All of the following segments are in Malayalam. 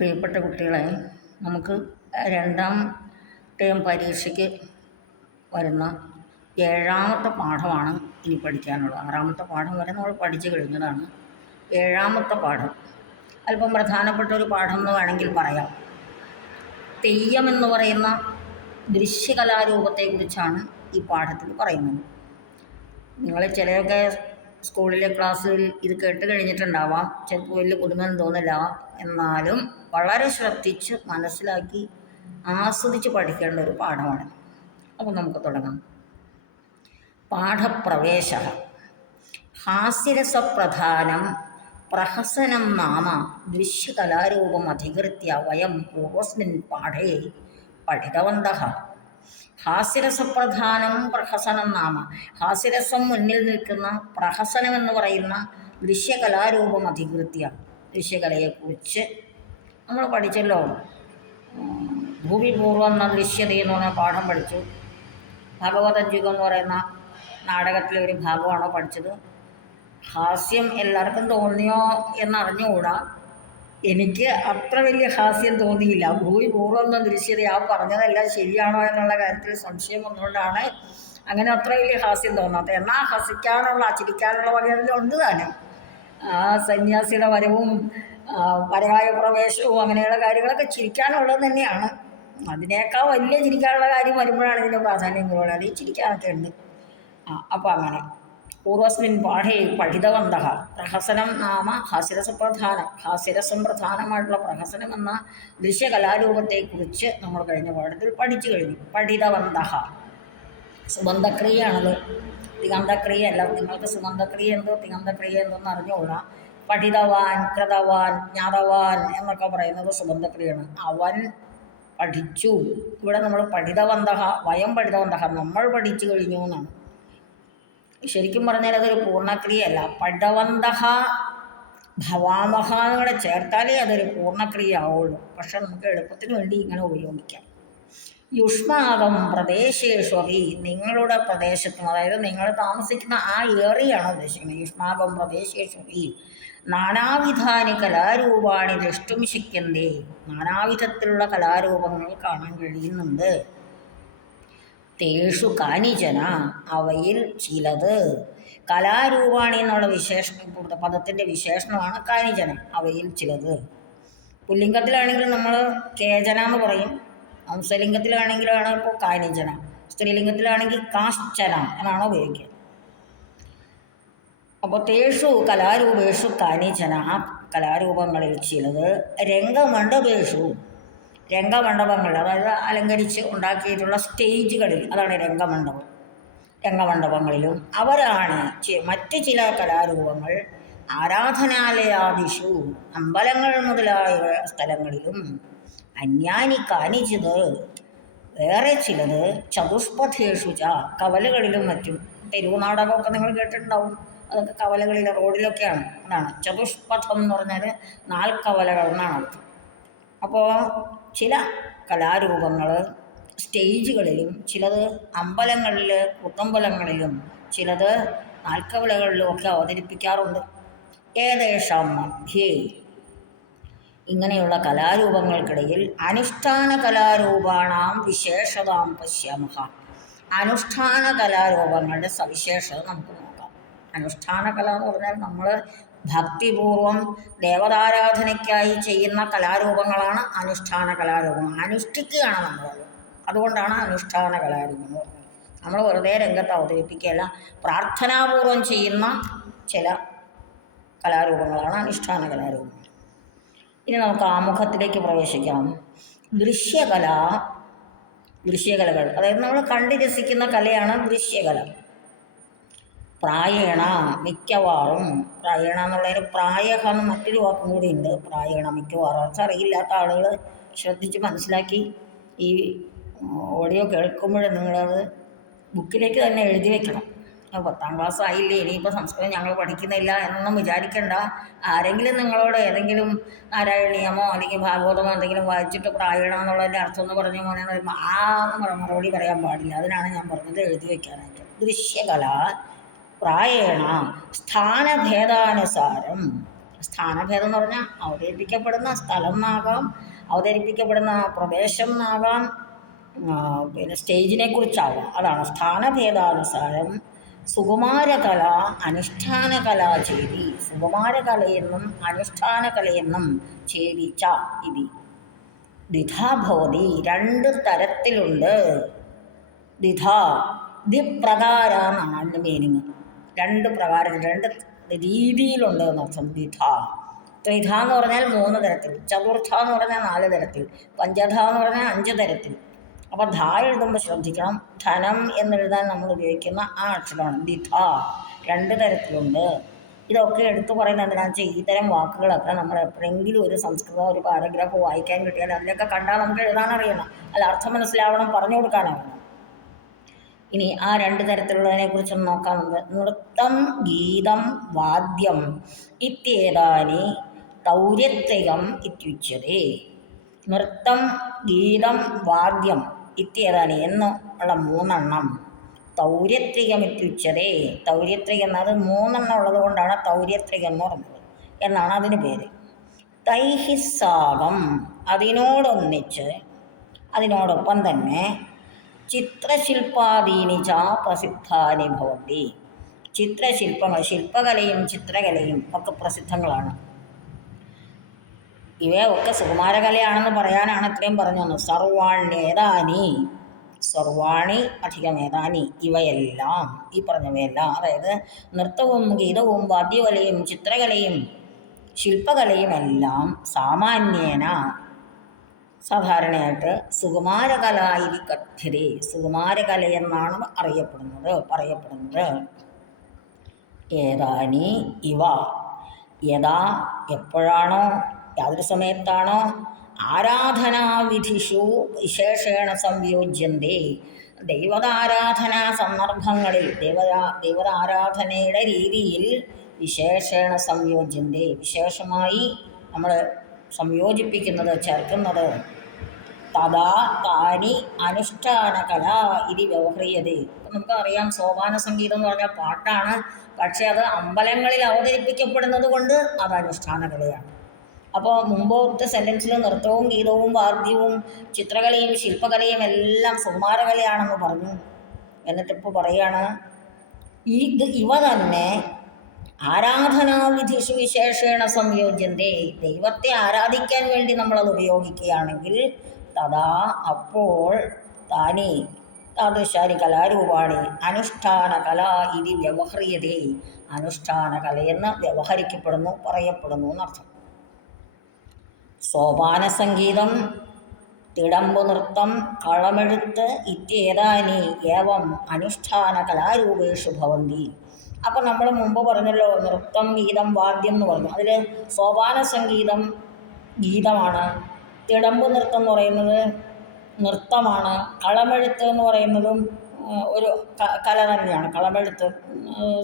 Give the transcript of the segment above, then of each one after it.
പ്രിയപ്പെട്ട കുട്ടികളെ, നമുക്ക് രണ്ടാം ടേം പരീക്ഷയ്ക്ക് വരുന്ന 7ാമത്തെ പാഠമാണ് ഇനി പഠിക്കാനുള്ളത്. 6ാമത്തെ പാഠം വരെ നമ്മൾ പഠിച്ചു കഴിഞ്ഞതാണ്. 7ാമത്തെ പാഠം അല്പം പ്രധാനപ്പെട്ട ഒരു പാഠം എന്ന് വേണമെങ്കിൽ പറയാം. തെയ്യം എന്ന് പറയുന്ന ദൃശ്യകലാരൂപത്തെക്കുറിച്ചാണ് ഈ പാഠത്തിൽ പറയുന്നത്. നിങ്ങൾ ചിലയൊക്കെ സ്കൂളിലെ ക്ലാസ്സിൽ ഇത് കേട്ട് കഴിഞ്ഞിട്ടുണ്ടാവാം. ചിലപ്പോൾ വലിയ പുതുമയൊന്നും തോന്നില്ല. എന്നാലും വളരെ ശ്രദ്ധിച്ച് മനസ്സിലാക്കി ആസ്വദിച്ച് പഠിക്കേണ്ട ഒരു പാഠമാണ്. അപ്പോൾ നമുക്ക് തുടങ്ങാം. പാഠപ്രവേശ. ഹാസ്യരസപ്രധാനം പ്രഹസനം നാമ ദൃശ്യകലാരൂപം അധികൃത്യ വയം പൂർവസ്മിൻ പാഠേ പഠിതവന്തഃ. ഹാസ്യരസപ്രധാനം പ്രഹസനം നാമ. ഹാസ്യരസം മുന്നിൽ നിൽക്കുന്ന പ്രഹസനം എന്ന് പറയുന്ന ദൃശ്യകലാരൂപം അധികൃത്യ, ദൃശ്യകലയെക്കുറിച്ച് നമ്മൾ പഠിച്ചല്ലോ. ഭൂമിപൂർവം എന്ന ദൃശ്യത എന്ന് പറഞ്ഞ പാഠം പഠിച്ചു. ഭഗവതഞ്ജുകം എന്ന് പറയുന്ന നാടകത്തിലെ ഒരു ഭാഗമാണോ പഠിച്ചത്. ഹാസ്യം എല്ലാവർക്കും തോന്നിയോ എന്നറിഞ്ഞുകൂടാ. എനിക്ക് അത്ര വലിയ ഹാസ്യം തോന്നിയില്ല. ഭൂമിപൂർവം എന്ന ദൃശ്യത ആ പറഞ്ഞതെല്ലാം ശരിയാണോ എന്നുള്ള കാര്യത്തിൽ സംശയം വന്നുകൊണ്ടാണ് അങ്ങനെ അത്ര വലിയ ഹാസ്യം തോന്നാത്തത്. എന്നാൽ ഹസിക്കാനുള്ള ചിരിക്കാനുള്ള വകയെല്ലാം ഉണ്ട് താനും. ആ സന്യാസിയുടെ വരവും പരകായ പ്രവേശവും അങ്ങനെയുള്ള കാര്യങ്ങളൊക്കെ ചിരിക്കാനുള്ളത് തന്നെയാണ്. അതിനേക്കാൾ വലിയ ചിരിക്കാനുള്ള കാര്യം വരുമ്പോഴാണ് ഇതിൻ്റെ പ്രാധാന്യം കൂടുതൽ. അത് ചിരിക്കാനൊക്കെ ഉണ്ട്. അപ്പോൾ അങ്ങനെ പൂർവസ്മിൻ പാഠേ പഠിതവന്തഃ. പ്രഹസനം നാമ ഹാസ്യരസപ്രധാനം. ഹാസ്യരസം പ്രധാനമായിട്ടുള്ള പ്രഹസനം എന്ന ദൃശ്യകലാരൂപത്തെക്കുറിച്ച് നമ്മൾ കഴിഞ്ഞ പാഠത്തിൽ പഠിച്ചു കഴിഞ്ഞു. പഠിതവന്തഃ സുബന്ധക്രിയയാണത്, തിഗന്ധക്രിയ അല്ല. നിങ്ങൾക്ക് സുബന്ധക്രിയ എന്തോ തിഗന്ധക്രിയ എന്തോന്ന് അറിഞ്ഞുകൊള്ളാം. പഠിതവാൻ, കൃതവാൻ, ജ്ഞാതവാൻ എന്നൊക്കെ പറയുന്നത് സുബന്ധക്രിയയാണ്. അവൻ പഠിച്ചു. ഇവിടെ നമ്മൾ പഠിതവന്തഃ, വയം പഠിതവന്തഃ, നമ്മൾ പഠിച്ചു കഴിഞ്ഞു എന്നാണ്. ശരിക്കും പറഞ്ഞാൽ അതൊരു പൂർണ്ണക്രിയയല്ല. പഠവന്തഃ ഭവാമഹ കൂടെ ചേർത്താലേ അതൊരു പൂർണ്ണക്രിയ ആവുള്ളൂ. പക്ഷെ നമുക്ക് എളുപ്പത്തിന് വേണ്ടി ഇങ്ങനെ ഉപയോഗിക്കാം. യുഷ്മാകം പ്രദേശേഷു അപി, നിങ്ങളുടെ പ്രദേശത്തും, അതായത് നിങ്ങൾ താമസിക്കുന്ന ആ ഏറിയാണ് ഉദ്ദേശിക്കുന്നത്. യുഷ്മാകം പ്രദേശേഷു അപി നാനാവിധാനി കലാരൂപാണി ദ്രഷ്ടും ശക്യന്തേ, നാനാവിധത്തിലുള്ള കലാരൂപങ്ങൾ കാണാൻ കഴിയുന്നുണ്ട്. തേഷു കാനിചന, അവയിൽ ചിലത്. കലാരൂപാണി എന്നുള്ള പദത്തിൻ്റെ വിശേഷണമാണ് കാനിചന, അവയിൽ ചിലത്. പുല്ലിംഗത്തിലാണെങ്കിൽ നമ്മൾ കേചന എന്ന് പറയും. ഹംസലിംഗത്തിലാണെങ്കിലാണ് ഇപ്പോൾ കാനിചന. സ്ത്രീലിംഗത്തിലാണെങ്കിൽ കാശ്ചന എന്നാണ് ഉപയോഗിക്കുക. അപ്പോൾ തേഷു കലാരൂപേഷു കാനിചന, ആ കലാരൂപങ്ങളിൽ ചിലത്. രംഗമണ്ഡപേഷു, രംഗമണ്ഡപങ്ങൾ, അതായത് അലങ്കരിച്ച് ഉണ്ടാക്കിയിട്ടുള്ള സ്റ്റേജുകളിൽ, അതാണ് രംഗമണ്ഡപം. രംഗമണ്ഡപങ്ങളിലും അവരാണ് മറ്റ് ചില കലാരൂപങ്ങൾ. ആരാധനാലയാദിഷു, അമ്പലങ്ങൾ മുതലായ സ്ഥലങ്ങളിലും. അന്യാനി കാനിച്ചിത്, വേറെ ചിലത്. ചതുഷ്പഥേഷു ച, കവലകളിലും മറ്റും. തെരുവ് നാടകമൊക്കെ നിങ്ങൾ കേട്ടിട്ടുണ്ടാവും. അതൊക്കെ കവലകളിൽ, റോഡിലൊക്കെയാണ്. അതാണ് ചതുഷ്പഥം എന്ന് പറഞ്ഞാൽ 4 കവലകൾ എന്നാണ് അർത്ഥം. അപ്പോൾ ചില കലാരൂപങ്ങൾ സ്റ്റേജുകളിലും, ചിലത് അമ്പലങ്ങളിൽ, കുത്തമ്പലങ്ങളിലും, ചിലത് 4 കവലകളിലും ഒക്കെ അവതരിപ്പിക്കാറുണ്ട്. ഏകദേശം മധ്യേ, ഇങ്ങനെയുള്ള കലാരൂപങ്ങൾക്കിടയിൽ അനുഷ്ഠാന കലാരൂപാണാം വിശേഷതാം പശ്യാമഹ. അനുഷ്ഠാന കലാരൂപങ്ങളുടെ സവിശേഷത നമുക്ക് നോക്കാം. അനുഷ്ഠാന കല എന്ന് പറഞ്ഞാൽ നമ്മൾ ഭക്തിപൂർവം ദേവതാരാധനയ്ക്കായി ചെയ്യുന്ന കലാരൂപങ്ങളാണ് അനുഷ്ഠാന കലാരൂപങ്ങൾ. അനുഷ്ഠിക്കുകയാണ് നമ്മളത്. അതുകൊണ്ടാണ് അനുഷ്ഠാന കലാരൂപം എന്ന് പറഞ്ഞത്. നമ്മൾ വെറുതെ രംഗത്ത് അവതരിപ്പിക്കുകയല്ല, പ്രാർത്ഥനാപൂർവം ചെയ്യുന്ന ചില കലാരൂപങ്ങളാണ് അനുഷ്ഠാന കലാരൂപങ്ങൾ. ഇനി നമുക്ക് ആമുഖത്തിലേക്ക് പ്രവേശിക്കാം. ദൃശ്യകലകൾ, അതായത് നമ്മൾ കണ്ടു രസിക്കുന്ന കലയാണ് ദൃശ്യകല. പ്രായേണ, മിക്കവാറും. പ്രായേണ എന്നുള്ളതിന് പ്രായഃ എന്ന് മറ്റൊരു വാക്കും കൂടി ഉണ്ട്. പ്രായേണ മിക്കവാറും. അർത്ഥം അറിയില്ലാത്ത ആളുകൾ ശ്രദ്ധിച്ച് മനസ്സിലാക്കി ഈ ഓഡിയോ കേൾക്കുമ്പോൾ നിങ്ങളത് ബുക്കിലേക്ക് തന്നെ എഴുതി വെക്കണം. 10ാം ക്ലാസ് ആയില്ലേ, ഇനിയിപ്പോൾ സംസ്കൃതം ഞങ്ങൾ പഠിക്കുന്നില്ല എന്നൊന്നും വിചാരിക്കേണ്ട. ആരെങ്കിലും നിങ്ങളോട് ഏതെങ്കിലും നാരായണീയമോ അല്ലെങ്കിൽ ഭാഗവതമോ എന്തെങ്കിലും വായിച്ചിട്ട് പ്രായണ എന്നുള്ളതിൻ്റെ അർത്ഥം എന്ന് പറഞ്ഞ മോനെ പറയുമ്പോൾ എന്ന് മറുപടി പറയാൻ പാടില്ല. അതിനാണ് ഞാൻ പറഞ്ഞത് എഴുതി വയ്ക്കാനായിട്ട്. ദൃശ്യകല പ്രായേണ സ്ഥാനഭേദാനുസാരം സ്ഥാനഭേദം എന്ന് പറഞ്ഞാൽ അവതരിപ്പിക്കപ്പെടുന്ന സ്ഥലം എന്നാകാം, അവതരിപ്പിക്കപ്പെടുന്ന പ്രദേശം എന്നാകാം, പിന്നെ സ്റ്റേജിനെ കുറിച്ചാവാം. അതാണ് സ്ഥാനഭേദാനുസാരം സുകുമാരകല അനുഷ്ഠാനകലാ ചേരി. സുകുമാരകലയെന്നും അനുഷ്ഠാനകലയെന്നും ചേരിച്ച ഇതി ദ്വിധാഭവതി, രണ്ട് തരത്തിലുണ്ട്. ദ്വിധ ദ്വിപ്രകാര എന്നാണ് മീനിങ്. രണ്ട് പ്രകാരത്തിൽ, രണ്ട് രീതിയിലുണ്ട് എന്നർത്ഥം. ദ്വിധ. ത്രിധ എന്ന് പറഞ്ഞാൽ 3 തരത്തിൽ, ചതുർത്ഥ എന്ന് പറഞ്ഞാൽ 4 തരത്തിൽ, പഞ്ചധ എന്ന് പറഞ്ഞാൽ 5 തരത്തിൽ. അപ്പം ധ എഴുതുമ്പോൾ ശ്രദ്ധിക്കണം, ധനം എന്നെഴുതാൻ നമ്മൾ ഉപയോഗിക്കുന്ന ആ അക്ഷരമാണ് ദ്വിധ. 2 തരത്തിലുണ്ട്. ഇതൊക്കെ എടുത്തു പറയുന്നത് എന്തിനാണെന്ന് വെച്ചാൽ ഇത്തരം വാക്കുകളൊക്കെ നമ്മൾ എപ്പോഴെങ്കിലും ഒരു സംസ്കൃതം ഒരു പാരഗ്രാഫ് വായിക്കാൻ കിട്ടിയാൽ അതിലൊക്കെ കണ്ടാൽ നമുക്ക് എഴുതാനറിയണം, അല്ല അർത്ഥം മനസ്സിലാവണം, പറഞ്ഞു കൊടുക്കാനാവണം. ഇനി ആ 2 തരത്തിലുള്ളതിനെ കുറിച്ചൊന്ന് നോക്കാം നമുക്ക്. നൃത്തം ഗീതം വാദ്യം ഇത്യേതാനി തൗര്യത്രികം ഇത്യുച്യതേ. നൃത്തം ഗീതം വാദ്യം ഇത്യേതാനി എന്നുള്ള 3 എണ്ണം തൗര്യത്രികം ഇത്യുച്യതേ. തൗര്യത്രികം എന്നത് 3 എണ്ണം ഉള്ളത് കൊണ്ടാണ് തൗര്യത്രികം എന്ന് പറഞ്ഞത്, എന്നാണ് അതിന് പേര്. തൈഹി സാകം അതിനോടൊന്നിച്ച്, അതിനോടൊപ്പം തന്നെ ചിത്രശില്പാദീനി ച പ്രസിദ്ധാനി ഭവന്തി. ചിത്രശില്പങ്ങൾ, ശില്പകലയും ചിത്രകലയും ഒക്കെ പ്രസിദ്ധങ്ങളാണ്. ഇവയൊക്കെ സുകുമാരകലയാണെന്ന് പറയാനാണ് ഇത്രയും പറഞ്ഞു തന്നത്. സർവാണ്യേതാനി, സർവാണി അധികം ഏതാനി, ഇവയെല്ലാം, ഈ പറഞ്ഞവയെല്ലാം, അതായത് നൃത്തവും ഗീതവും വാദ്യകലയും ചിത്രകലയും ശില്പകലയും എല്ലാം സാമാന്യേന സാധാരണയായിട്ട് സുകുമാരകല ഇതി കഥ്യതേ, സുകുമാരകലയെന്നാണ് പറയപ്പെടുന്നത്. ഏതാനി ഇവ, യഥാ എപ്പോഴാണോ, യാതൊരു സമയത്താണോ, ആരാധനാവിധിഷു വിശേഷേണ സംയോജ്യന്തേ, ദൈവതാരാധനാ സന്ദർഭങ്ങളിൽ, ദൈവതാരാധനയുടെ രീതിയിൽ വിശേഷേണ സംയോജ്യന്തേ, വിശേഷമായി നമ്മൾ സംയോജിപ്പിക്കുന്നത്, ചേർക്കുന്നത്. തഥാ താനി അനുഷ്ഠാനകല ഇതി വ്യവഹ്രിയതേ. ഇപ്പം നമുക്കറിയാം സോപാന സംഗീതം എന്ന് പറഞ്ഞാൽ പാട്ടാണ്, പക്ഷെ അത് അമ്പലങ്ങളിൽ അവതരിപ്പിക്കപ്പെടുന്നത് കൊണ്ട് അത് അനുഷ്ഠാനകലയാണ്. അപ്പോൾ മുമ്പത്തെ സെൻറ്റൻസിൽ നൃത്തവും ഗീതവും വാദ്യവും ചിത്രകലയും ശില്പകലയും എല്ലാം സുകുമാരകലയാണെന്ന് പറഞ്ഞു. എന്നിട്ടിപ്പോൾ പറയാണ് ഇവ തന്നെ ആരാധനാവിധിഷു വിശേഷേണ സംയോജ്യന്തേ, ദൈവത്തെ ആരാധിക്കാൻ വേണ്ടി നമ്മളത് ഉപയോഗിക്കുകയാണെങ്കിൽ തഥാ അപ്പോൾ താനി താദൃശാനി കലാരൂപാണി അനുഷ്ഠാനകല ഇതി വ്യവഹ്രിയതേ, അനുഷ്ഠാനകലയെന്ന് വ്യവഹരിക്കപ്പെടുന്നു, പറയപ്പെടുന്നു എന്നർത്ഥം. സോപാന സംഗീതം തിടമ്പു നൃത്തം കളമെഴുത്ത് ഇത്യേതാനി ഏവം അനുഷ്ഠാന കലാരൂപേഷു ഭവന്തി. അപ്പം നമ്മൾ മുമ്പ് പറഞ്ഞല്ലോ നൃത്തം ഗീതം വാദ്യം എന്ന് പറഞ്ഞു. അതിൽ സോപാന സംഗീതം ഗീതമാണ്, തിടമ്പു നൃത്തം എന്ന് പറയുന്നത് നൃത്തമാണ്, കളമെഴുത്ത് എന്ന് പറയുന്നതും ഒരു കല തന്നെയാണ്. കളമെഴുത്ത്,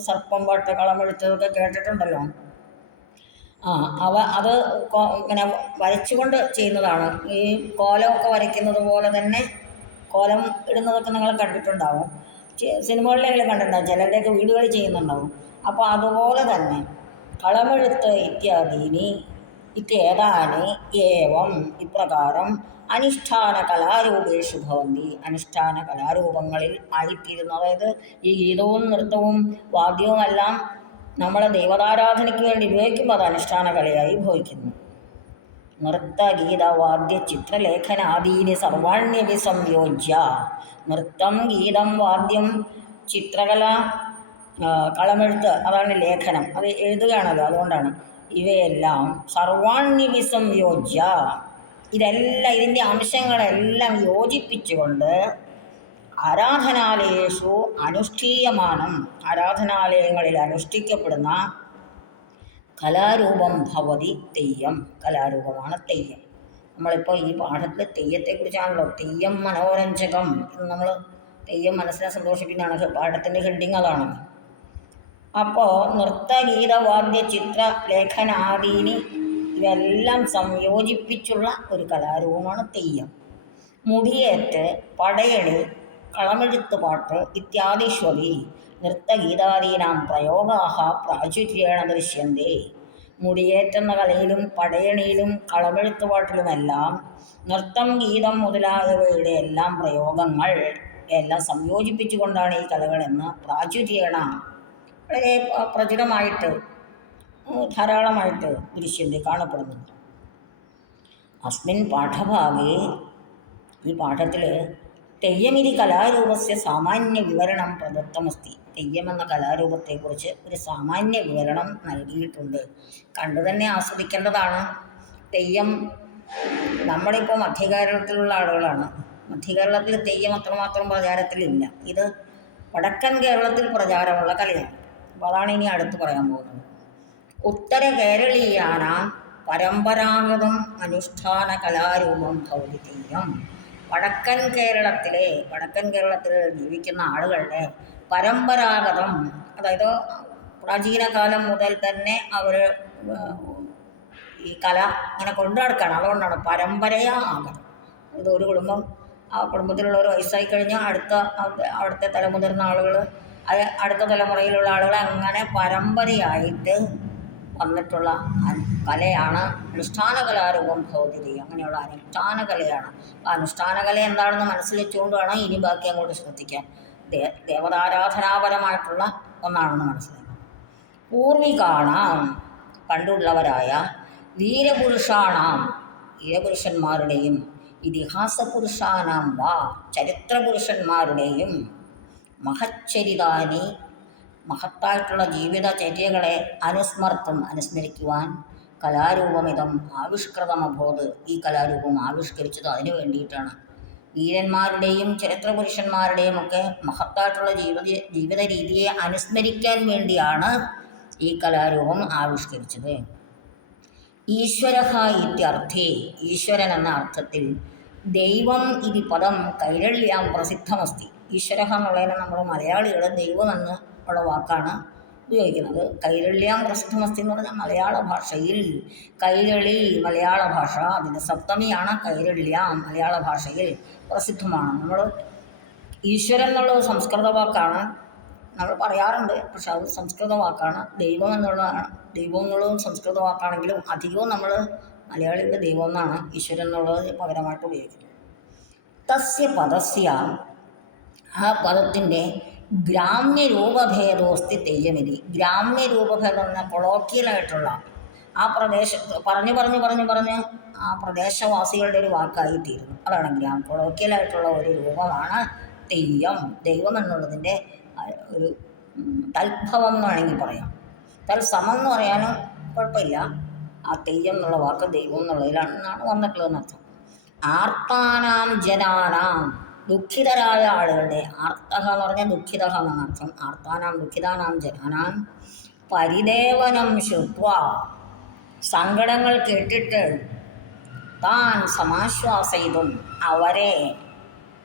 സർപ്പം പാട്ട്, കളമെഴുത്ത് ഒക്കെ കേട്ടിട്ടുണ്ടല്ലോ. അത് ഇങ്ങനെ വരച്ചുകൊണ്ട് ചെയ്യുന്നതാണ്. ഈ കോലമൊക്കെ വരയ്ക്കുന്നത് പോലെ തന്നെ കോലം ഇടുന്നതൊക്കെ നിങ്ങൾ കണ്ടിട്ടുണ്ടാവും, സിനിമകളിലെങ്കിലും കണ്ടിട്ടുണ്ടാവും, ചിലരുടെയൊക്കെ വീടുകളിൽ ചെയ്യുന്നുണ്ടാവും. അപ്പോൾ അതുപോലെ തന്നെ കളമെഴുത്ത് ഇത്യാദീനി ഇത്യേതാനി ഏവം ഇപ്രകാരം അനുഷ്ഠാന കലാരൂപേഷു ഭവന്തി, അനുഷ്ഠാന കലാരൂപങ്ങളിൽ ആയിത്തീരുന്നു. അതായത് ഈ ഗീതവും നൃത്തവും വാദ്യവും എല്ലാം നമ്മൾ ദൈവതാരാധനയ്ക്ക് വേണ്ടി ഉപയോഗിക്കുമ്പോൾ അത് അനുഷ്ഠാന കലയായി ഭവിക്കുന്നു. നൃത്ത ഗീത വാദ്യ ചിത്രലേഖനാദീനി സർവാണ്യവി സംയോജ്യ. നൃത്തം ഗീതം വാദ്യം ചിത്രകല കളമെഴുത്ത്, അതാണ് ലേഖനം, അത് എഴുതുകയാണല്ലോ, അതുകൊണ്ടാണ്. ഇവയെല്ലാം സർവാണ്യവി സംയോജ്യ, ഇതെല്ലാം ഇതിൻ്റെ അംശങ്ങളെല്ലാം യോജിപ്പിച്ചുകൊണ്ട് ആരാധനാലയേഷു അനുഷ്ഠീയമാനം, ആരാധനാലയങ്ങളിൽ അനുഷ്ഠിക്കപ്പെടുന്ന കലാരൂപം ഭവതി തെയ്യം, കലാരൂപമാണ് തെയ്യം. നമ്മളിപ്പോൾ ഈ പാഠത്തിൽ തെയ്യത്തെക്കുറിച്ചാണല്ലോ, തെയ്യം മനോരഞ്ജകം എന്ന് നമ്മൾ തെയ്യം മനസ്സിനെ സന്തോഷിപ്പിക്കുന്നതാണ് പാഠത്തിൻ്റെ ഹെഡിങ്, അതാണ്. അപ്പോൾ നൃത്ത ഗീത വാദ്യ ചിത്ര ലേഖനാദീനി ഇതെല്ലാം സംയോജിപ്പിച്ചുള്ള ഒരു കലാരൂപമാണ് തെയ്യം. മുടിയേറ്റ്, പടയണി, കളമെഴുത്ത് പാട്ട് ഇത്യാദിഷ്വപി നൃത്തഗീതാദീനാം പ്രയോഗാഃ പ്രാചുര്യേണ ദൃശ്യന്തേ. മുടിയേറ്റുന്ന കലയിലും പടയണിയിലും കളമെഴുത്തുപാട്ടിലുമെല്ലാം നൃത്തം, ഗീതം മുതലായവയുടെ എല്ലാം പ്രയോഗങ്ങൾ എല്ലാം സംയോജിപ്പിച്ചുകൊണ്ടാണ് ഈ കലകളെന്ന് പ്രാചുര്യേണ വളരെ പ്രചുരമായിട്ട് ധാരാളമായിട്ട് ദൃശ്യത്തെ കാണപ്പെടുന്നുണ്ട്. അസ്മിൻ പാഠഭാഗേ, ഈ പാഠത്തിൽ തെയ്യമിതി കലാരൂപസ്യ സാമാന്യ വിവരണം പ്രദത്തമസ്തി. തെയ്യം എന്ന കലാരൂപത്തെക്കുറിച്ച് ഒരു സാമാന്യ വിവരണം നൽകിയിട്ടുണ്ട്. കണ്ടു തന്നെ ആസ്വദിക്കേണ്ടതാണ്. തെയ്യം നമ്മളിപ്പോൾ മധ്യകേരളത്തിലുള്ള ആളുകളാണ്. മധ്യകേരളത്തിൽ തെയ്യം അത്രമാത്രം പ്രചാരത്തിലില്ല. ഇത് വടക്കൻ കേരളത്തിൽ പ്രചാരമുള്ള കലയാണ്. അപ്പോൾ അതാണ് ഇനി അടുത്ത് പറയാൻ പോകുന്നത്. ഉത്തര കേരളീയാനാം പരമ്പരാഗതം അനുഷ്ഠാന കലാരൂപം ഭവതി തെയ്യം. വടക്കൻ കേരളത്തിൽ ജീവിക്കുന്ന ആളുകളുടെ പരമ്പരാഗതം, അതായത് പ്രാചീന കാലം മുതൽ തന്നെ അവർ ഈ കല അങ്ങനെ കൊണ്ടു നടക്കുകയാണ്. അതുകൊണ്ടാണ് പരമ്പരയാഗതം. ഇത് ഒരു കുടുംബം, ആ കുടുംബത്തിലുള്ളവർ വയസ്സായി കഴിഞ്ഞാൽ അവിടുത്തെ തലമുതിർന്ന ആളുകൾ, അടുത്ത തലമുറയിലുള്ള ആളുകൾ, അങ്ങനെ പരമ്പരയായിട്ട് വന്നിട്ടുള്ള കലയാണ് അനുഷ്ഠാന കലാരൂപം ഭൗതിരി. അങ്ങനെയുള്ള അനുഷ്ഠാന കലയാണ്. അപ്പോൾ അനുഷ്ഠാന കല എന്താണെന്ന് മനസ്സിൽ വെച്ചുകൊണ്ട് വേണം ഇനി ബാക്കി അങ്ങോട്ട് ശ്രദ്ധിക്കാൻ. ദേവതാരാധനാപരമായിട്ടുള്ള ഒന്നാണെന്ന് മനസ്സിലാക്കണം. പൂർവികാണാം, പണ്ടുള്ളവരായ വീരപുരുഷന്മാരുടെയും ഇതിഹാസ പുരുഷാനാം വാ ചരിത്രപുരുഷന്മാരുടെയും മഹച്ചരിതാനി, മഹത്തായിട്ടുള്ള ജീവിതചര്യകളെ അനുസ്മരിക്കുവാൻ കലാരൂപമിതം ആവിഷ്കൃതമഭോത്. ഈ കലാരൂപം ആവിഷ്കരിച്ചത് അതിനു വേണ്ടിയിട്ടാണ്. വീരന്മാരുടെയും ചരിത്രപുരുഷന്മാരുടെയും ഒക്കെ മഹത്തായിട്ടുള്ള ജീവിത രീതിയെ അനുസ്മരിക്കാൻ വേണ്ടിയാണ് ഈ കലാരൂപം ആവിഷ്കരിച്ചത്. ഈശ്വര ഇത്യർത്ഥേ, ഈശ്വരൻ എന്ന അർത്ഥത്തിൽ ദൈവം ഇതി പദം കൈരള്യാം പ്രസിദ്ധമസ്തി. ഈശ്വര എന്നുള്ളതിനെ നമ്മൾ മലയാളികൾ ദൈവം എന്ന് ഉള്ള വാക്കാണ് ഉപയോഗിക്കുന്നത്. കൈരള്യാം പ്രസിദ്ധമസ്തി എന്ന് പറഞ്ഞാൽ മലയാള ഭാഷയിൽ കൈരളി മലയാള ഭാഷ, അതിൻ്റെ സപ്തമിയാണ് കൈരള്യാം, മലയാള ഭാഷയിൽ പ്രസിദ്ധമാണ്. നമ്മൾ ഈശ്വരൻ എന്നുള്ളത് സംസ്കൃത വാക്കാണ്, നമ്മൾ പറയാറുണ്ട്, പക്ഷെ അത് സംസ്കൃത വാക്കാണ്. ദൈവം എന്നുള്ളതും സംസ്കൃത വാക്കാണെങ്കിലും അധികവും നമ്മൾ മലയാളികൾ ദൈവം എന്നാണ് ഈശ്വരൻ എന്നുള്ളത് പകരമായിട്ട് ഉപയോഗിക്കുന്നത്. തസ്യ പദസ്യ, ആ പദത്തിൻ്റെ ഗ്രാമ്യരൂപഭേദോസ്തി തെയ്യമിതി. ഗ്രാമ്യരൂപഭേദം എന്ന കൊളോക്കിയലായിട്ടുള്ള ആ പ്രദേശത്ത് പറഞ്ഞ് ആ പ്രദേശവാസികളുടെ ഒരു വാക്കായിത്തീരുന്നു. അതാണ് കൊളോക്കിയലായിട്ടുള്ള ഒരു രൂപമാണ് തെയ്യം. ദൈവം എന്നുള്ളതിൻ്റെ ഒരു തൽഭവം എന്ന് വേണമെങ്കിൽ പറയാം. തൽസമം എന്ന് പറയാനും കുഴപ്പമില്ല. ആ തെയ്യം എന്നുള്ള വാക്ക് ദൈവം എന്നുള്ളതിലാണ് വന്നിട്ടുള്ളതെന്നർത്ഥം. ആർത്താനാം ജനാനാം, ദുഃഖിതരായ ആളുകളുടെ, ആർത്തഹ എന്ന് പറഞ്ഞാൽ ദുഃഖിത എന്നർത്ഥം. ആർത്താനാം ദുഃഖിതാനാം ജനാനാം പരിദേവനം ശ്രുത്വ, സങ്കടങ്ങൾ കേട്ടിട്ട് താൻ സമാശ്വാസയിതും അവരെ,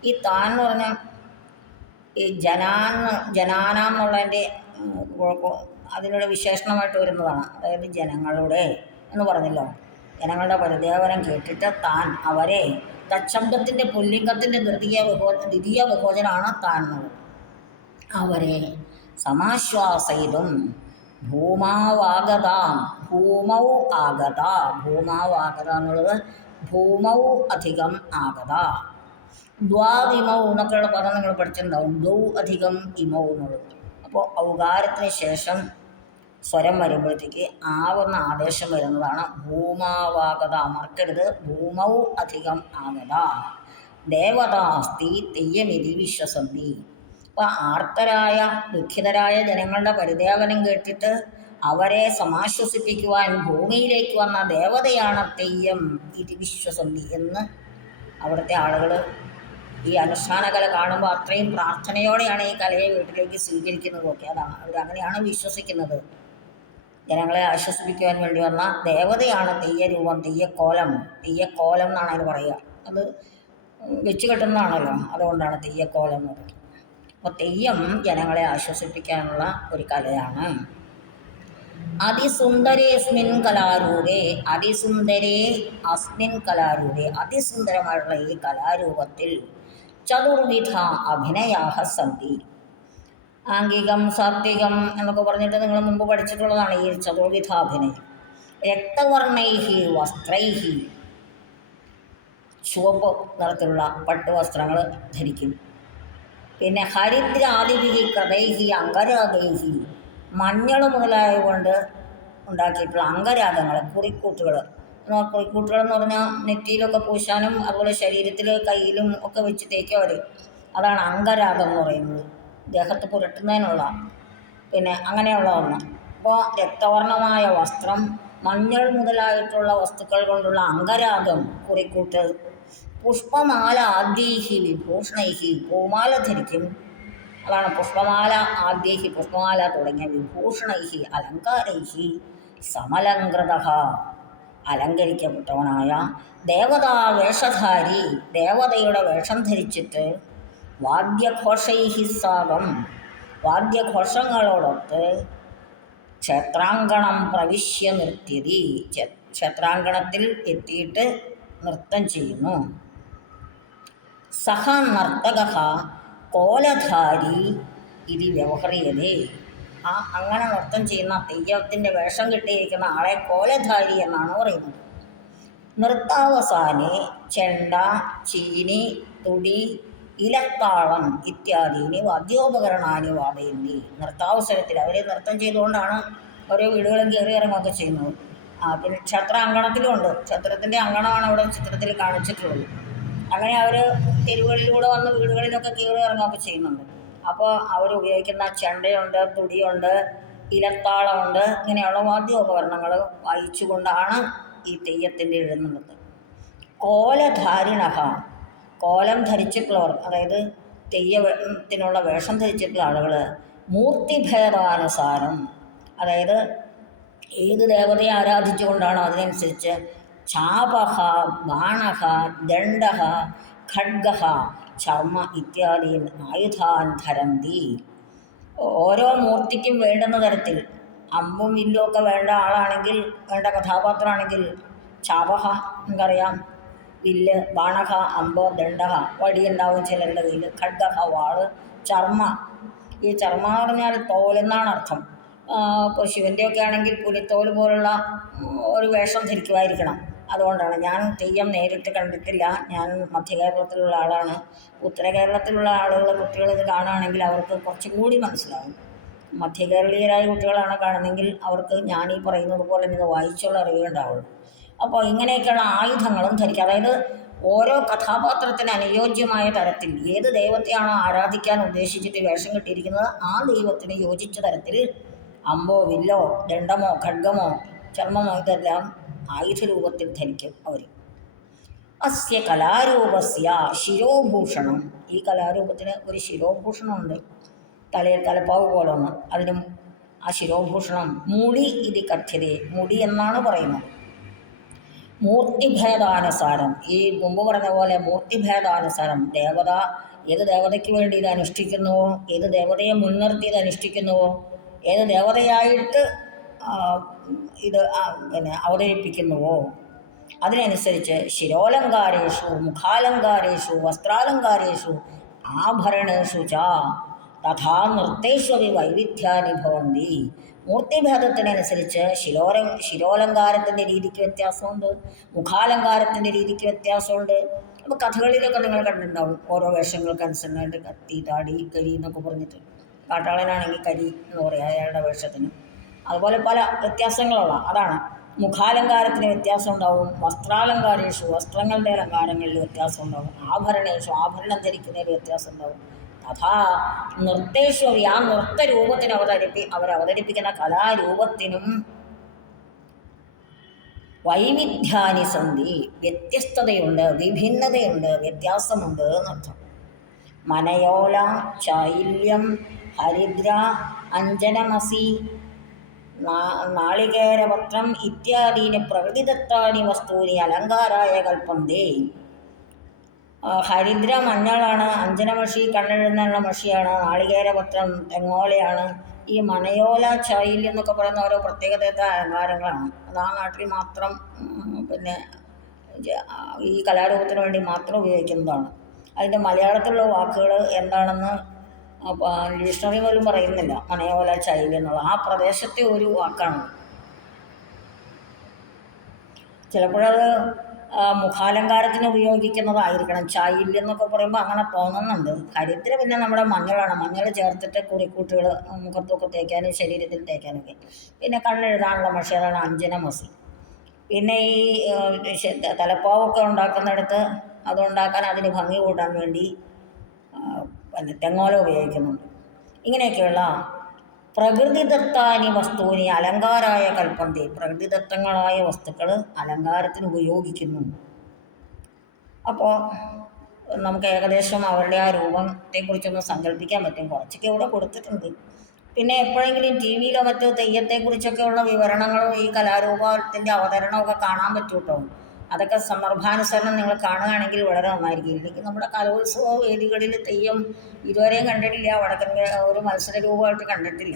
ഈ താൻ എന്ന് പറഞ്ഞാൽ ഈ ജനാനാം എന്നുള്ളതിൻ്റെ അതിനുള്ള വിശേഷണമായിട്ട് വരുന്നതാണ്. അതായത് ജനങ്ങളുടെ എന്ന് പറഞ്ഞല്ലോ, ജനങ്ങളുടെ പരിദേവനം കേട്ടിട്ട് താൻ അവരെ, തച്ഛബ്ദത്തിൻ്റെ പുല്ലിംഗത്തിൻ്റെ ദ്വിതീയ ബഹുവചനാണ് താൻ എന്നുള്ളത്. അവരെ സമാശ്വാസയിതും ഭൂമാവാഗതാം, ഭൂമൗ ആഗത, ഭൂമാവാഗത എന്നുള്ളത് ഭൂമൗ അധികം ആഗത. ദ്വാദിമൗ എന്നൊക്കെയുള്ള പദം നിങ്ങൾ പഠിച്ചിട്ടുണ്ടാവും. ദ്വൗ അധികം ഇമൗ എന്നുള്ളത്. അപ്പോൾ ഔകാരത്തിന് ശേഷം സ്വരം വരുമ്പോഴത്തേക്ക് ആവുന്ന ആദേശം വരുന്നതാണ് ഭൂമാവാഗത. മറക്കരുത്, ഭൂമൗ അധികം ആഗത. ദേവതാസ്തി തെയ്യമിതി വിശ്വസന്തി. അപ്പോൾ ആർത്തരായ ദുഃഖിതരായ ജനങ്ങളുടെ പരിദേവനം കേട്ടിട്ട് അവരെ സമാശ്വസിപ്പിക്കുവാൻ ഭൂമിയിലേക്ക് വന്ന ദേവതയാണ് തെയ്യം ഇതി വിശ്വസന്തി എന്ന് അവിടുത്തെ ആളുകൾ ഈ അനുഷ്ഠാന കല കാണുമ്പോൾ അത്രയും പ്രാർത്ഥനയോടെയാണ് ഈ കലയെ വീട്ടിലേക്ക് സ്വീകരിക്കുന്നതൊക്കെ. അതാണ് അവരങ്ങനെയാണ് വിശ്വസിക്കുന്നത്. ജനങ്ങളെ ആശ്വസിപ്പിക്കുവാൻ വേണ്ടി വന്ന ദേവതയാണ് തെയ്യരൂപം, തെയ്യക്കോലം എന്നാണ് അതിന് പറയുക. അത് വെച്ച് കെട്ടുന്നതാണല്ലോ, അതുകൊണ്ടാണ് തെയ്യക്കോലം എന്ന് പറയുന്നത്. അപ്പോൾ തെയ്യം ജനങ്ങളെ ആശ്വസിപ്പിക്കാനുള്ള ഒരു കലയാണ്. അതിസുന്ദരേസ്മിൻ കലാരൂപേ, അതിസുന്ദരമായിട്ടുള്ള ഈ കലാരൂപത്തിൽ ചതുർവിധ അഭിനയാഹ സന്തി. ആംഗികം സാത്വികം എന്നൊക്കെ പറഞ്ഞിട്ട് നിങ്ങൾ മുമ്പ് പഠിച്ചിട്ടുള്ളതാണ് ഈ ചതുർവിധ അഭിനയം. രക്തവർണൈഹി വസ്ത്രൈഹി ചുവപ്പ് നിറത്തിലുള്ള പട്ടുവസ്ത്രങ്ങൾ ധരിക്കും. പിന്നെ ഹരിദ്രാദിവിഹി കഥൈഹി അംഗരാഗൈഹി മഞ്ഞൾ മുതലായ കൊണ്ട് ഉണ്ടാക്കിയിട്ടുള്ള അംഗരാഗങ്ങൾ, കുറിക്കൂട്ടുകൾ. കുറിക്കൂട്ടുകൾ എന്ന് പറഞ്ഞാൽ നെറ്റിയിലൊക്കെ പൂശാനും അതുപോലെ ശരീരത്തിൽ കയ്യിലും ഒക്കെ വെച്ച് തേക്കും അവർ. അതാണ് അംഗരാഗം എന്ന് പറയുന്നത്, ദേഹത്ത് പുരട്ടുന്നതിനുള്ള പിന്നെ അങ്ങനെയുള്ള ഒന്ന്. അപ്പോൾ രക്തവർണമായ വസ്ത്രം, മഞ്ഞൾ മുതലായിട്ടുള്ള വസ്തുക്കൾ കൊണ്ടുള്ള അംഗരാഗം, കുറിക്കൂട്ട്. പുഷ്പമാല ആദ്യൈഹി വിഭൂഷണൈഹി പൂമാല ധരിക്കും. അതാണ് പുഷ്പമാല ആദ്യൈഹി, പുഷ്പമാല തുടങ്ങിയ വിഭൂഷണൈഹി അലങ്കാരൈഹി സമലങ്കൃത അലങ്കരിക്കപ്പെട്ടവനായ ദേവതാ വേഷധാരി ദേവതയുടെ വേഷം ധരിച്ചിട്ട് വാദ്യഘോഷൈഹി സാകം വാദ്യഘോഷങ്ങളോടൊത്ത് ക്ഷേത്രാങ്കണം പ്രവിശ്യ നൃത്യതി ക്ഷേത്രാങ്കണത്തിൽ എത്തിയിട്ട് നൃത്തം ചെയ്യുന്നു. സഹ നർത്തക കോലധാരി ഇത് വ്യവഹറിയതേ. അങ്ങനെ നൃത്തം ചെയ്യുന്ന തെയ്യത്തിൻ്റെ വേഷം കെട്ടിയിരിക്കുന്ന ആളെ കോലധാരി എന്നാണ് പറയുന്നത്. നൃത്താവസാനെ ചെണ്ട, ചീനി, തുടി, ഇലത്താളം ഇത്യാദീനി വാദ്യോപകരണാനി വാദയന്തി. നൃത്താവസരത്തിൽ അവർ നൃത്തം ചെയ്തുകൊണ്ടാണ് ഓരോ വീടുകളും കയറി ഇറങ്ങുകയൊക്കെ ചെയ്യുന്നത്. പിന്നെ ക്ഷേത്രാങ്കണത്തിലും ഉണ്ട്. ക്ഷേത്രത്തിൻ്റെ അങ്കണമാണ് അവിടെ ചിത്രത്തിൽ കാണിച്ചിട്ടുള്ളത്. അങ്ങനെ അവർ തെരുവുകളിലൂടെ വന്ന് വീടുകളിലൊക്കെ കയറി ഇറങ്ങുകയൊക്കെ ചെയ്യുന്നുണ്ട്. അപ്പോൾ അവർ ഉപയോഗിക്കുന്ന ചെണ്ടയുണ്ട്, തുടിയുണ്ട്, ഇലത്താളമുണ്ട്, ഇങ്ങനെയുള്ള വാദ്യോപകരണങ്ങൾ വായിച്ചുകൊണ്ടാണ് ഈ തെയ്യത്തിൻ്റെ എഴുന്നള്ളത്ത്. കോലധാരിണഹ കോലം ധരിച്ചിട്ടുള്ളവർ, അതായത് തെയ്യത്തിനുള്ള വേഷം ധരിച്ചിട്ടുള്ള ആളുകൾ മൂർത്തിഭേദാനുസാരം, അതായത് ഏത് ദേവതയെ ആരാധിച്ചുകൊണ്ടാണോ അതിനനുസരിച്ച് ചാപഹ, ബാണഹ, ദണ്ഡഹ, ഖഡ്ഗഹ, ചർമ്മ ഇത്യാദി ആയുധാൻ ധരന്തി. ഓരോ മൂർത്തിക്കും വേണ്ടുന്ന തരത്തിൽ അമ്പും വില്ലും ഒക്കെ വേണ്ട ആളാണെങ്കിൽ, വേണ്ട കഥാപാത്രമാണെങ്കിൽ ചാപഹ നമുക്കറിയാം, വില്ല്, ബാണഹ അമ്പ്, ദണ്ഡഹ വടിയുണ്ടാവും ചിലരുടെ കയ്യിൽ, ഖഡ്ഗഹ വാള്, ചർമ്മ. ഈ ചർമ്മ എന്ന് പറഞ്ഞാൽ തോലെന്നാണ് അർത്ഥം. ഇപ്പോൾ ശിവൻ്റെയൊക്കെ ആണെങ്കിൽ പുലിത്തോൽ പോലുള്ള ഒരു വേഷം ധരിക്കുമായിരിക്കണം. അതുകൊണ്ടാണ്. ഞാൻ തെയ്യം നേരിട്ട് കണ്ടിട്ടില്ല. ഞാൻ മധ്യ കേരളത്തിലുള്ള ആളാണ്. ഉത്തര കേരളത്തിലുള്ള ആളുകൾ, കുട്ടികൾ ഇത് കാണുകയാണെങ്കിൽ അവർക്ക് കുറച്ചും കൂടി മനസ്സിലാവും. മധ്യ കേരളീയരായ കുട്ടികളാണ് കാണുന്നതെങ്കിൽ അവർക്ക് ഞാൻ ഈ പറയുന്നത് പോലെ ഇത് വായിച്ചുള്ള അറിവുണ്ടാവുള്ളൂ. അപ്പോൾ ഇങ്ങനെയൊക്കെയുള്ള ആയുധങ്ങളും ധരിക്കുക. അതായത് ഓരോ കഥാപാത്രത്തിന് അനുയോജ്യമായ തരത്തിൽ ഏത് ദൈവത്തെയാണോ ആരാധിക്കാൻ ഉദ്ദേശിച്ചിട്ട് വേഷം കെട്ടിയിരിക്കുന്നത് ആ ദൈവത്തിന് യോജിച്ച തരത്തിൽ അമ്പോ, വില്ലോ, ദണ്ഡമോ, ഖഡ്ഗമോ, ചർമ്മമോ ഇതെല്ലാം ആയുധരൂപത്തിൽ ധരിക്കും അവർ. അസ്യ കലാരൂപസ്യ ശിരോഭൂഷണം. ഈ കലാരൂപത്തിന് ഒരു ശിരോഭൂഷണമുണ്ട്, തലയിൽ തലപ്പാവ് പോലെ ഒന്ന്. അതിനും ആ ശിരോഭൂഷണം മുടി ഇത് കഥ്യതേ, മുടി എന്നാണ് പറയുന്നത്. മൂർത്തിഭേദാനുസാരം, ഈ മുമ്പ് പറഞ്ഞ പോലെ മൂർത്തിഭേദാനുസാരം ദേവത ഏത് ദേവതയ്ക്ക് വേണ്ടി ഇത് അനുഷ്ഠിക്കുന്നുവോ, ഏത് ദേവതയെ മുൻനിർത്തി ഇത് അനുഷ്ഠിക്കുന്നുവോ, ഏത് ദേവതയായിട്ട് ഇത് പിന്നെ അവതരിപ്പിക്കുന്നുവോ അതിനനുസരിച്ച് ശിരോലങ്കാരേഷു, മുഖാലങ്കാരേഷു, വസ്ത്രാലങ്കാരേഷു, ആഭരണേഷു ച തഥാ നൃത്തേഷ്വപി വൈവിധ്യാനി ഭവന്തി. മൂർത്തിഭേദത്തിനനുസരിച്ച് ശിരോലങ്കാരത്തിൻ്റെ രീതിക്ക് വ്യത്യാസമുണ്ട്, മുഖാലങ്കാരത്തിൻ്റെ രീതിക്ക് വ്യത്യാസമുണ്ട്. അപ്പോൾ കഥകളിലൊക്കെ നിങ്ങൾ കണ്ടിട്ടുണ്ടാവും, ഓരോ വേഷങ്ങൾക്കനുസരിച്ചായിട്ട് കത്തി, താടി, കരി എന്നൊക്കെ പറഞ്ഞിട്ട്. കാട്ടാളനാണെങ്കിൽ കരി എന്ന് പറയാം അയാളുടെ വേഷത്തിന്. അതുപോലെ പല വ്യത്യാസങ്ങളുള്ള അതാണ്. മുഖാലങ്കാരത്തിന് വ്യത്യാസം ഉണ്ടാവും, വസ്ത്രാലങ്കാരേഷു വസ്ത്രങ്ങളുടെ അലങ്കാരങ്ങളിൽ വ്യത്യാസം ഉണ്ടാവും, ആഭരണേഷു ആഭരണം ധരിക്കുന്നതിൽ വ്യത്യാസം ഉണ്ടാവും. തഥാ നൃത്തേശ്വരി ആ നൃത്തരൂപത്തിന് അവതരിപ്പിക്കുന്ന കലാരൂപത്തിനും വൈവിധ്യാനി സന്ധി വ്യത്യസ്തതയുണ്ട്, വിഭിന്നതയുണ്ട്, വ്യത്യാസമുണ്ട് എന്നർത്ഥം. മനയോല, ചൈല്യം, ഹരിദ്ര, അഞ്ജനമസി, നാളികേരപത്രം ഇത്യാദീനി പ്രകൃതിദത്താനി വസ്തുവിനി അലങ്കാരായ കൽപ്പന്തേ. ഹരിദ്ര മഞ്ഞളാണ്, അഞ്ജനമഷി കണ്ണെഴുതുന്നുള്ള മഷിയാണ്, നാളികേരപത്രം തെങ്ങോലയാണ്. ഈ മനയോല, ചൈല്യം എന്നൊക്കെ പറയുന്ന ഓരോ പ്രത്യേകതയുടെ അലങ്കാരങ്ങളാണ്. അത് ആ നാട്ടിൽ മാത്രം പിന്നെ ഈ കലാരൂപത്തിന് വേണ്ടി മാത്രം ഉപയോഗിക്കുന്നതാണ്. അതിൻ്റെ മലയാളത്തിലുള്ള വാക്കുകൾ എന്താണെന്ന് ഡിക്ഷണറി പോലും പറയുന്നില്ല. മനയോല, ചൈല്യം എന്നുള്ള ആ പ്രദേശത്തെ ഒരു വാക്കാണ്. ചിലപ്പോഴത് മുഖാലങ്കാരത്തിന് ഉപയോഗിക്കുന്നതായിരിക്കണം. ചായില്യം പറയുമ്പോൾ അങ്ങനെ തോന്നുന്നുണ്ട്. ഹരിദ്ര പിന്നെ നമ്മുടെ മഞ്ഞളാണ്. മഞ്ഞൾ ചേർത്തിട്ട് കുറിക്കൂട്ടുകൾ മുഖത്തൊക്കെ തേക്കാനും ശരീരത്തിൽ തേക്കാനൊക്കെ. പിന്നെ കണ്ണെഴുതാനുള്ള മഷി, അതാണ് അഞ്ജനമസി. പിന്നെ ഈ തലപ്പാവൊക്കെ ഉണ്ടാക്കുന്നിടത്ത് അതുണ്ടാക്കാൻ അതിന് ഭംഗി കൂട്ടാൻ വേണ്ടി പിന്നെ തെങ്ങോല ഉപയോഗിക്കുന്നുണ്ട്. ഇങ്ങനെയൊക്കെയുള്ള പ്രകൃതിദത്താനി വസ്തുവിനി അലങ്കാരായ കൽപ്പന്തി. പ്രകൃതിദത്തങ്ങളായ വസ്തുക്കൾ അലങ്കാരത്തിന് ഉപയോഗിക്കുന്നു. അപ്പോൾ നമുക്ക് ഏകദേശം അവരുടെ ആ രൂപത്തെക്കുറിച്ചൊന്ന് സങ്കല്പിക്കാൻ പറ്റും. കുറച്ചൊക്കെ ഇവിടെ കൊടുത്തിട്ടുണ്ട്. പിന്നെ എപ്പോഴെങ്കിലും ടി വിയിലോ മറ്റോ തെയ്യത്തെക്കുറിച്ചൊക്കെയുള്ള വിവരണങ്ങളും ഈ കലാരൂപത്തിൻ്റെ അവതരണമൊക്കെ കാണാൻ പറ്റും കേട്ടോ. അതൊക്കെ സന്ദർഭാനുസരണം നിങ്ങൾ കാണുകയാണെങ്കിൽ വളരെ നന്നായിരിക്കും. ഇല്ലെങ്കിൽ നമ്മുടെ കലോത്സവ വേദികളിൽ തെയ്യം ഇതുവരെയും കണ്ടിട്ടില്ല. വടക്കൻ ഒരു മത്സര രൂപമായിട്ട് കണ്ടിട്ടില്ല.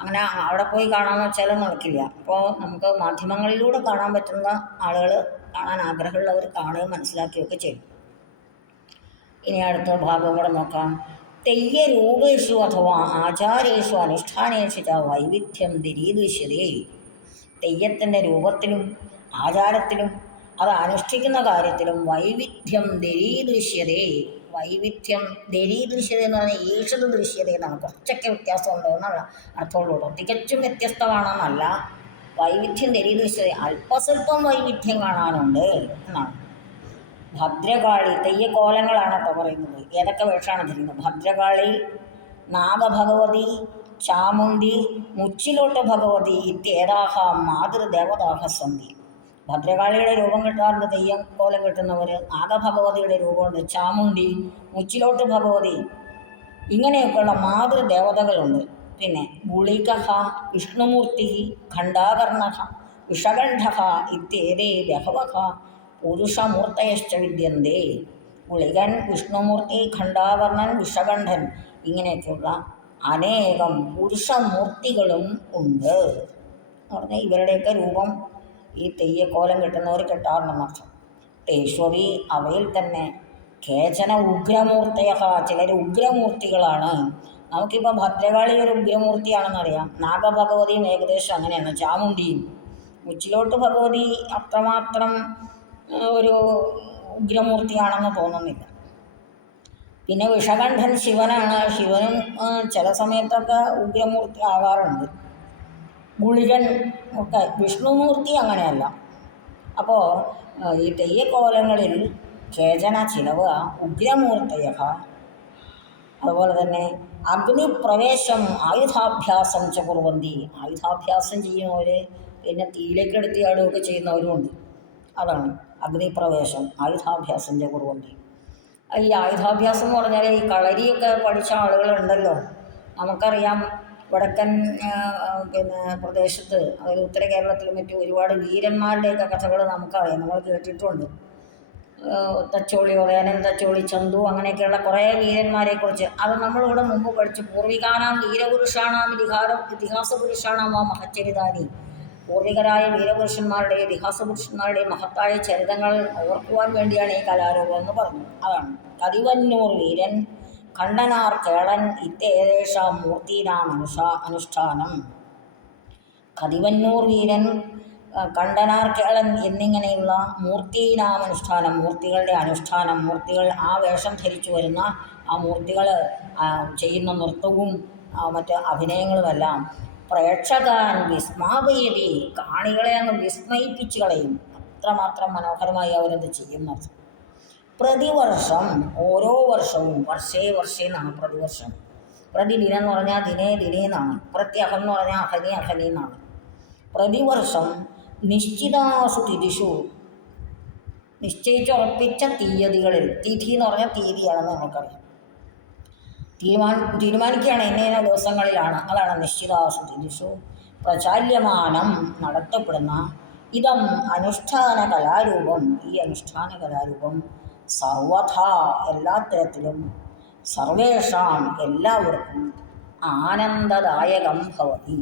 അങ്ങനെ അവിടെ പോയി കാണാമെന്ന് വെച്ചാലും നടക്കില്ല. അപ്പോൾ നമുക്ക് മാധ്യമങ്ങളിലൂടെ കാണാൻ പറ്റുന്ന ആളുകൾ, കാണാൻ ആഗ്രഹമുള്ളവർ കാണുകയും മനസ്സിലാക്കുകയൊക്കെ ചെയ്യും. ഇനി അടുത്ത ഭാഗം കൂടെ നോക്കാം. തെയ്യരൂപേഷു അഥവാ ആചാരേഷു അനുഷ്ഠാനേഷു ച വൈവിധ്യം ദരീദൃശ്യതേ. തെയ്യത്തിൻ്റെ രൂപത്തിലും ആചാരത്തിലും അത് അനുഷ്ഠിക്കുന്ന കാര്യത്തിലും വൈവിധ്യം ദരീദൃശ്യതേ. വൈവിധ്യം ദരീദൃശ്യത എന്ന് പറഞ്ഞാൽ ഈഷത് ദൃശ്യത എന്നാണ്. കുറച്ചൊക്കെ വ്യത്യാസമുണ്ടോ എന്നുള്ള അർത്ഥമുള്ളൂ. തികച്ചും വ്യത്യസ്തമാണെന്നല്ല. വൈവിധ്യം ദരീദൃശ്യത, അല്പസ്വല്പം വൈവിധ്യം കാണാനുണ്ട് എന്നാണ്. ഭദ്രകാളി തെയ്യക്കോലങ്ങളാണ് കേട്ടോ പറയുന്നത്. ഏതൊക്കെ വേഷമാണ് ധരിക്കുന്നത്? ഭദ്രകാളി, നാഗഭഗവതി, ചാമുണ്ഡി, മുച്ചിലോട്ട് ഭഗവതി ഇത്യേതാഹ മാതൃദേവതാഹ സന്ധി. ഭദ്രകാളിയുടെ രൂപം കിട്ടാറുണ്ട് തെയ്യം കോലം കിട്ടുന്നവർ. നാഗഭഗവതിയുടെ രൂപമുണ്ട്, ചാമുണ്ഡി, മുച്ചിലോട്ട് ഭഗവതി, ഇങ്ങനെയൊക്കെയുള്ള മാതൃദേവതകളുണ്ട്. പിന്നെ ഗുളികഃ, വിഷ്ണുമൂർത്തി, ഖണ്ഡാകർണ, വിഷകണ്ഠ ഇത്യേതേ ബഹവഃ പുരുഷമൂർത്തയശ്ച വിദ്യന്തേ. ഗുളികൻ, വിഷ്ണുമൂർത്തി, ഖണ്ഡാകർണൻ, വിഷകണ്ഠൻ, ഇങ്ങനെയൊക്കെയുള്ള അനേകം പുരുഷമൂർത്തികളും ഉണ്ട് എന്ന് പറഞ്ഞാൽ ഇവരുടെയൊക്കെ രൂപം ഈ തെയ്യക്കോലം കിട്ടുന്നവർ കിട്ടാറുണ്ടെന്നർത്ഥം. തേഷ്വവി അവയിൽ തന്നെ കേചന ഉഗ്രമൂർത്തയ, ചിലർ ഉഗ്രമൂർത്തികളാണ്. നമുക്കിപ്പോൾ ഭദ്രകാളി ഒരു ഉഗ്രമൂർത്തിയാണെന്നറിയാം. നാഗഭഗവതിയും ഏകദേശം അങ്ങനെയാണ്. ചാമുണ്ടിയും. മുച്ചിലോട്ട് ഭഗവതി അത്രമാത്രം ഒരു ഉഗ്രമൂർത്തിയാണെന്ന് തോന്നുന്നില്ല. പിന്നെ വിഷകണ്ഠൻ ശിവനാണ്. ശിവനും ചില സമയത്തൊക്കെ ഉഗ്രമൂർത്തി ആകാറുണ്ട്. ഗുളികൻ ഒക്കെ. വിഷ്ണുമൂർത്തി അങ്ങനെയല്ല. അപ്പോൾ ഈ തെയ്യക്കോലങ്ങളിൽ കേചന ചിലവ് ഉഗ്രമൂർത്തയ. അതുപോലെ തന്നെ അഗ്നിപ്രവേശം ആയുധാഭ്യാസം ച കുറുവന്തി. ആയുധാഭ്യാസം ചെയ്യുന്നവർ പിന്നെ തീയിലേക്ക് എടുത്തിയാടുകയൊക്കെ ചെയ്യുന്നവരുമുണ്ട്. അതാണ് അഗ്നിപ്രവേശം, ആയുധാഭ്യാസം ച കുറുവന്തി. ഈ ആയുധാഭ്യാസം എന്ന് പറഞ്ഞാൽ ഈ കളരിയൊക്കെ പഠിച്ച ആളുകളുണ്ടല്ലോ. നമുക്കറിയാം വടക്കൻ പിന്നെ പ്രദേശത്ത്, അതായത് ഉത്തര കേരളത്തിലും മറ്റും ഒരുപാട് വീരന്മാരുടെയൊക്കെ കഥകൾ നമുക്കറിയാം, നമ്മൾ കേട്ടിട്ടുണ്ട്. തച്ചോളി ഉദയനൻ, തച്ചോളി ചന്തു, അങ്ങനെയൊക്കെയുള്ള കുറേ വീരന്മാരെക്കുറിച്ച് അത് നമ്മളിവിടെ മുമ്പ് പഠിച്ചു. പൂർവികാനാം വീരപുരുഷാണാം ഇതിഹാസ പുരുഷാണാം ആ മഹച്ചരിതാനി. പൂർവികരായ വീരപുരുഷന്മാരുടെയും ഇതിഹാസപുരുഷന്മാരുടെയും മഹത്തായ ചരിതങ്ങൾ ഓർക്കുവാൻ വേണ്ടിയാണ് ഈ കലാരൂപം എന്ന് പറഞ്ഞു. അതാണ് കതിവന്നൂർ വീരൻ, ഖണ്ഡനാർ കേളൻ ഇത്യേതേഷാം മൂർത്തീനാം അനുഷ്ഠാനം. കതിവന്നൂർ വീരൻ, കണ്ഠനാർ കേളൻ എന്നിങ്ങനെയുള്ള മൂർത്തീനാം അനുഷ്ഠാനം, മൂർത്തികളുടെ അനുഷ്ഠാനം. മൂർത്തികൾ ആ വേഷം ധരിച്ചു വരുന്ന ആ മൂർത്തികൾ ചെയ്യുന്ന നൃത്തവും മറ്റ് അഭിനയങ്ങളുമെല്ലാം പ്രേക്ഷകാൻ വിസ്മാപയതി, കാണികളെ അങ്ങ് വിസ്മയിപ്പിച്ച് കളയും. അത്രമാത്രം മനോഹരമായി അവരത് ചെയ്യുന്നത്. പ്രതിവർഷം, ഓരോ വർഷവും, വർഷേ വർഷേ എന്നാണ് പ്രതിവർഷം. പ്രതിദിനം എന്ന് പറഞ്ഞാൽ ദിനേ ദിനേ എന്നാണ്. പ്രത്യഹം എന്ന് പറഞ്ഞാൽ അഹനി അഹനി എന്നാണ്. പ്രതിവർഷം നിശ്ചിതാസു തിഥിഷു, നിശ്ചയിച്ചുറപ്പിച്ച തീയതികളിൽ. തിഥി എന്ന് പറഞ്ഞാൽ തീയതിയാണെന്ന് നമുക്കറിയാം. തീരുമാനിക്കുകയാണ് ഇന്ന ദിവസങ്ങളിലാണ്. അതാണ് നിശ്ചിതാസു തിഥിഷു പ്രചാല്യമാനം, നടത്തപ്പെടുന്ന ഇതം അനുഷ്ഠാന കലാരൂപം. ഈ അനുഷ്ഠാന കലാരൂപം സർവഥാ, എല്ലാത്തരത്തിലും, സർവേഷാം എല്ലാവർക്കും ആനന്ദദായകം ഭവതി.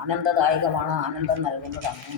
ആനന്ദദായകമാണ്, ആനന്ദം നൽകുന്നതാണ്.